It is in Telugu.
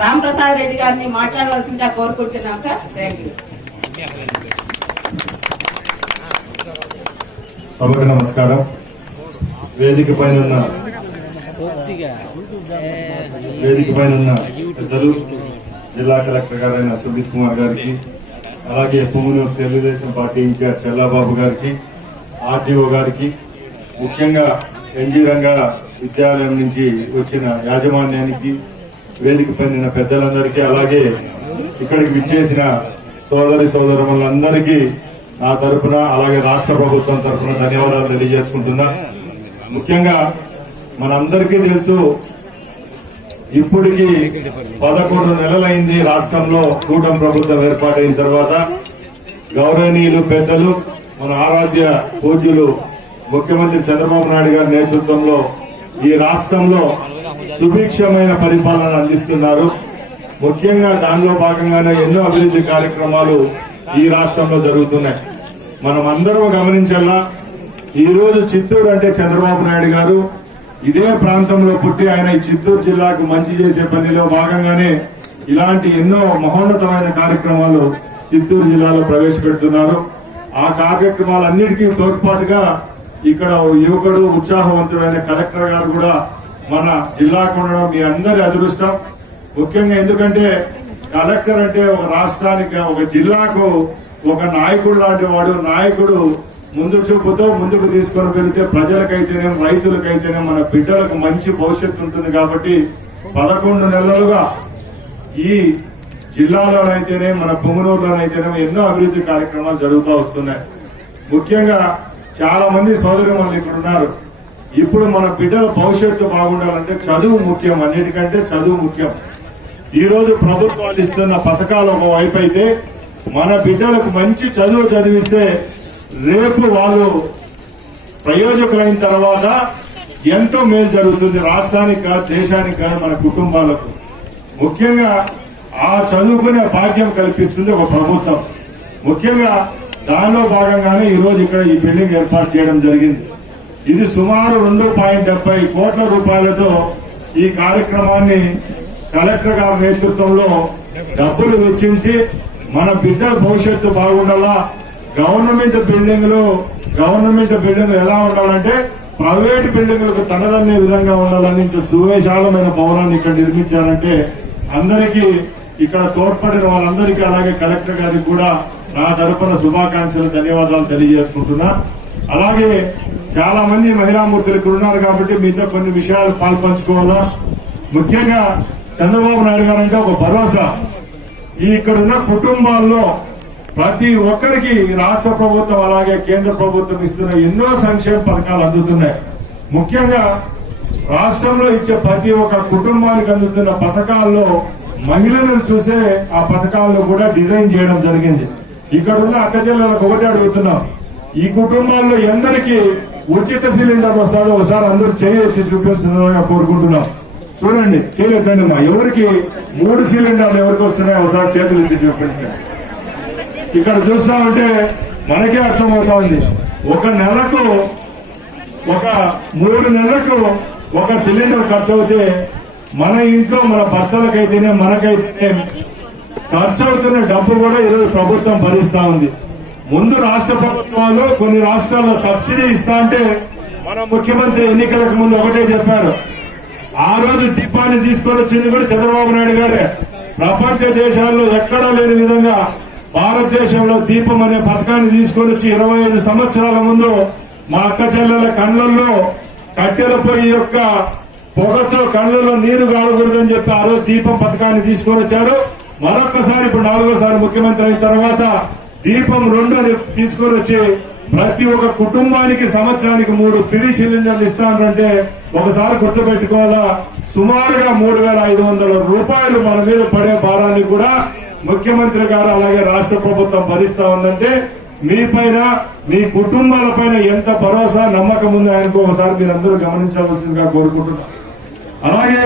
రామ్ ప్రసాద్ రెడ్డి గారిని మాట్లాడవలసిందిగా కోరుకుంటున్నాం సార్. Thank you. సభకు నమస్కారం. వేదిక పైన ఉన్న పెద్దలు, జిల్లా కలెక్టర్ గారైన సుమిత్ కుమార్ గారికి, అలాగే పువ్వునూరు తెలుగుదేశం పార్టీ ఇన్ఛార్జ్ చల్లాబాబు గారికి, ఆర్డీఓ గారికి, ముఖ్యంగా ఎన్జీ రంగా విద్యాలయం నుంచి వచ్చిన యాజమాన్యానికి, వేదిక పైన పెద్దలందరికీ, అలాగే ఇక్కడికి విచ్చేసిన సోదరి సోదరులందరికీ నా తరఫున, అలాగే రాష్ట్ర ప్రభుత్వం తరఫున ధన్యవాదాలు తెలియజేసుకుంటున్నా. ముఖ్యంగా మనందరికీ తెలుసు, ఇప్పటికి 11 నెలలైంది రాష్ట్రంలో కూటమి ప్రభుత్వం ఏర్పాటైన తర్వాత. గౌరవనీయులు పెద్దలు, మన ఆరాధ్య పూజ్యులు ముఖ్యమంత్రి చంద్రబాబు నాయుడు గారి నేతృత్వంలో ఈ రాష్ట్రంలో సుభిక్షమైన పరిపాలన అందిస్తున్నారు. ముఖ్యంగా దానిలో భాగంగానే ఎన్నో అభివృద్ధి కార్యక్రమాలు ఈ రాష్ట్రంలో జరుగుతున్నాయి. మనం అందరం గమనించాలా, ఈ రోజు చిత్తూరు అంటే చంద్రబాబు నాయుడు గారు ఇదే ప్రాంతంలో పుట్టి ఆయన ఈ చిత్తూరు జిల్లాకు మంచి చేసే పనిలో భాగంగానే ఇలాంటి ఎన్నో మహోన్నతమైన కార్యక్రమాలు చిత్తూరు జిల్లాలో ప్రవేశపెడుతున్నారు. ఆ కార్యక్రమాలన్నిటికీ తోడ్పాటుగా ఇక్కడ యువకుడు, ఉత్సాహవంతుడైన కలెక్టర్ గారు కూడా మన జిల్లాకు ఉండడం మీ అందరి అదృష్టం. ముఖ్యంగా ఎందుకంటే కలెక్టర్ అంటే ఒక రాష్ట్రానికి, ఒక జిల్లాకు ఒక నాయకుడు లాంటి వాడు. నాయకుడు ముందు చూపుతో ముందుకు తీసుకొని వెళితే ప్రజలకైతేనే, రైతులకైతేనే, మన బిడ్డలకు మంచి భవిష్యత్తు ఉంటుంది. కాబట్టి 11 నెలలుగా ఈ జిల్లాలోనైతేనే, మన పుంగనూరులోనైతేనే ఎన్నో అభివృద్ధి కార్యక్రమాలు జరుగుతూ వస్తున్నాయి. ముఖ్యంగా చాలా మంది సోదరులు ఇక్కడ ఉన్నారు. ఇప్పుడు మన బిడ్డల భవిష్యత్తు బాగుండాలంటే చదువు ముఖ్యం, అన్నిటికంటే చదువు ముఖ్యం. ఈ రోజు ప్రభుత్వాలు ఇస్తున్న పథకాలు ఒకవైపు అయితే, మన బిడ్డలకు మంచి చదువు చదివిస్తే రేపు వాళ్ళు ప్రయోజకులైన తర్వాత ఎంతో మేలు జరుగుతుంది రాష్ట్రానికి కాదు, దేశానికి కాదు, మన కుటుంబాలకు. ముఖ్యంగా ఆ చదువుకునే భాగ్యం కల్పిస్తుంది ఒక ప్రభుత్వం. ముఖ్యంగా దానిలో భాగంగానే ఈ రోజు ఇక్కడ ఈ బిల్డింగ్ ఏర్పాటు చేయడం జరిగింది. ఇది సుమారు 2.70 కోట్ల రూపాయలతో ఈ కార్యక్రమాన్ని కలెక్టర్ గారి నేతృత్వంలో డబ్బులు వెచ్చించి మన బిడ్డల భవిష్యత్తు బాగుండాలా. గవర్నమెంట్ బిల్డింగ్లు ఎలా ఉండాలంటే ప్రైవేట్ బిల్డింగ్లకు తనదన్నే విధంగా ఉండాలని ఇంత సువిశాలమైన భవనాన్ని ఇక్కడ నిర్మించారంటే అందరికీ, ఇక్కడ తోడ్పడిన వాళ్ళందరికీ, అలాగే కలెక్టర్ గారికి కూడా నా తరపున శుభాకాంక్షలు, ధన్యవాదాలు తెలియజేసుకుంటున్నా. అలాగే చాలా మంది మహిళామూర్తులు ఇక్కడ ఉన్నారు కాబట్టి మీతో కొన్ని విషయాలు పాల్పంచుకోవాలా. ముఖ్యంగా చంద్రబాబు నాయుడు గారు అంటే ఒక భరోసా. ఇక్కడున్న కుటుంబాల్లో ప్రతి ఒక్కరికి రాష్ట్ర ప్రభుత్వం అలాగే కేంద్ర ప్రభుత్వం ఇస్తున్న ఎన్నో సంక్షేమ పథకాలు అందుతున్నాయి. ముఖ్యంగా రాష్ట్రంలో ఇచ్చే ప్రతి ఒక్క కుటుంబానికి అందుతున్న పథకాల్లో మహిళలను చూసే ఆ పథకాలను కూడా డిజైన్ చేయడం జరిగింది. ఇక్కడున్న అక్క చెల్లెలకు ఒకటి అడుగుతున్నాం, ఈ కుటుంబాల్లో ఎందరికీ ఉచిత సిలిండర్ వస్తాడో ఒకసారి అందరూ చేయి ఎత్తి చూపించాలని కోరుకుంటున్నాం. చూడండి, చేయలేదండి మా ఎవరికి 3 సిలిండర్లు ఎవరికి వస్తున్నాయో ఒకసారి చేతులు ఎత్తి చూపించండి. ఇక్కడ చూస్తా ఉంటే మనకే అర్థమవుతా ఉంది, ఒక నెలకు, ఒక 3 నెలలకు ఒక సిలిండర్ ఖర్చు అవుతే మన ఇంట్లో మన భర్తలకైతేనే, మనకైతేనే ఖర్చు అవుతున్న డబ్బు కూడా ఈరోజు ప్రభుత్వం భరిస్తా ఉంది. ముందు రాష్ట్ర ప్రభుత్వాలు కొన్ని రాష్ట్రాల్లో సబ్సిడీ ఇస్తా అంటే మన ముఖ్యమంత్రి ఎన్నికలకు ముందు ఒకటే చెప్పారు. ఆ రోజు దీపాన్ని తీసుకొని వచ్చింది కూడా చంద్రబాబు నాయుడు గారే. ప్రపంచ దేశాల్లో ఎక్కడా లేని విధంగా భారతదేశంలో దీపం అనే పథకాన్ని తీసుకొని వచ్చి 25 సంవత్సరాల ముందు మా అక్క చెల్లెల కళ్ళల్లో కట్టెల పొయ్యి యొక్క పొగతో కళ్ళలో నీరు కాలకూడదని చెప్పి ఆ రోజు దీపం పథకాన్ని తీసుకొని వచ్చారు. మరొక్కసారి ఇప్పుడు 4వ ముఖ్యమంత్రి అయిన తర్వాత దీపం 2 తీసుకొని వచ్చి ప్రతి ఒక్క కుటుంబానికి సంవత్సరానికి 3 ఫ్రీ సిలిండర్లు ఇస్తానంటే ఒకసారి గుర్తుపెట్టుకోవాలా, సుమారుగా 3,500 రూపాయలు మన మీద పడే భారాన్ని కూడా ముఖ్యమంత్రి గారు అలాగే రాష్ట్ర ప్రభుత్వం భరిస్తా ఉందంటే మీ పైన, మీ కుటుంబాల పైన ఎంత భరోసా, నమ్మకం ఉంది ఆయనకు ఒకసారి మీరందరూ గమనించవలసిందిగా కోరుకుంటున్నాం. అలాగే